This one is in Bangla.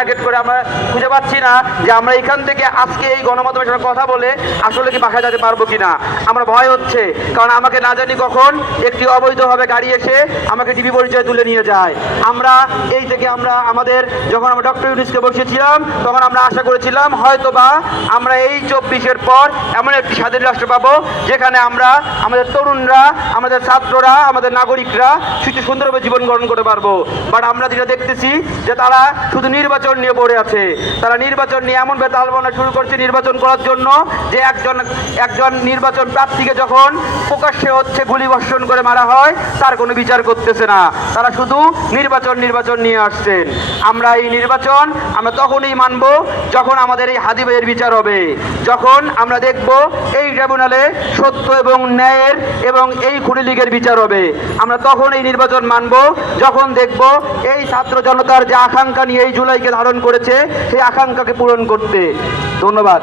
টার্গেট করে আমরা খুঁজে পাচ্ছি না যে আমরা এখান থেকে আজকে এই গণমাধ্যমের সাথে কথা বলে আসলে কি বাসায় যেতে পারবো কিনা। আমরা ভয় হচ্ছে, কারণ আমাকে না জানি কখন একটি অবৈধভাবে গাড়ি এসে আমাকে টিভি পরিচয় তুলে নিয়ে যায়। আমরা এই থেকে আমাদের যখন আমরা ডক্টর ইউনূসকে বসিয়েছিলাম তখন আমরা আশা করেছিলাম হয়তোবা আমরা এই 24-এর পর এমন একটি স্বাধীন রাষ্ট্র পাবো যেখানে আমরা আমাদের তরুণরা, আমাদের ছাত্ররা, আমাদের নাগরিকরা সুন্দরভাবে জীবন গ্রহণ করতে পারবো। বাট আমরা যেটা দেখতেছি যে তারা শুধু নির্বাচন নিয়ে পড়ে আছে। তারা নির্বাচন নিয়ে এমনভাবে তালবানা শুরু করছে নির্বাচন করার জন্য যে একজন নির্বাচন প্রার্থীকে যখন প্রকাশ্যে হচ্ছে গুলিবর্ষণ করে মারা হয় তার কোনো বিচার করতেছে না। তারা শুধু নির্বাচন নিয়ে আসছেন। আমরা এই নির্বাচন আমরা তখনই মানব যখন আমাদের এই হাদি ভাইয়ের বিচার হবে, যখন আমরা দেখব এই ট্রাইব্যুনালে সত্য এবং ন্যায়ের এবং এই খুনি লীগের বিচার হবে। আমরা তখন এই নির্বাচন মানব যখন দেখব এই ছাত্র জনতার যে আকাঙ্ক্ষা নিয়ে এই জুলাইকে ধারণ করেছে সেই আকাঙ্ক্ষাকে পূরণ করতে। ধন্যবাদ।